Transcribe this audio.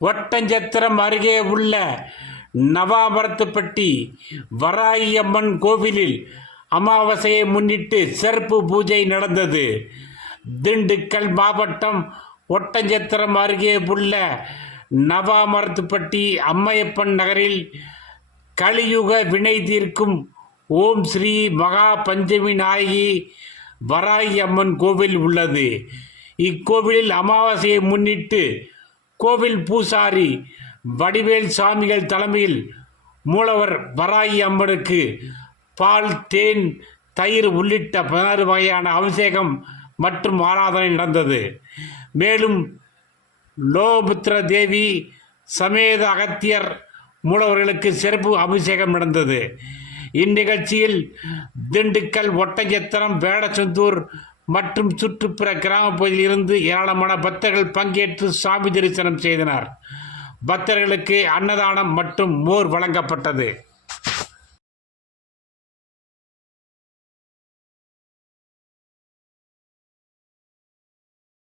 ஒட்டஞ்சத்திரம் அருகே உள்ள நவாபரத்துப்பட்டி வராயம்மன் கோவிலில் அமாவாசையை முன்னிட்டு சிறப்பு பூஜை நடந்தது. திண்டுக்கல் மாவட்டம் ஒட்டஞ்சத்திரம் அருகே உள்ள நவாமரத்துப்பட்டி அம்மையப்பன் நகரில் கலியுக வினை தீர்க்கும் ஓம் ஸ்ரீ மகா பஞ்சமி நாயகி வராயி அம்மன் கோவில் உள்ளது. இக்கோவிலில் அமாவாசையை முன்னிட்டு கோவில் பூசாரி வடிவேல் சாமிகள் தலைமையில் மூலவர் வராகி அம்மனுக்கு பால் தேன் தயிர் உள்ளிட்ட பதினாறு வகையான அபிஷேகம் மற்றும் ஆராதனை நடந்தது. மேலும் லோபுத்திர தேவி சமேத அகத்தியர் மூலவர்களுக்கு சிறப்பு அபிஷேகம் நடந்தது. இந்நிகழ்ச்சியில் திண்டுக்கல் ஒட்டஞ்சத்திரம் வேடச்சந்தூர் மற்றும் சுற்றுப்புற கிராம பகுதியில் இருந்து ஏராளமான பக்தர்கள் பங்கேற்று சாமி தரிசனம் செய்தனர். பக்தர்களுக்கு அன்னதானம் மற்றும் மோர் வழங்கப்பட்டது.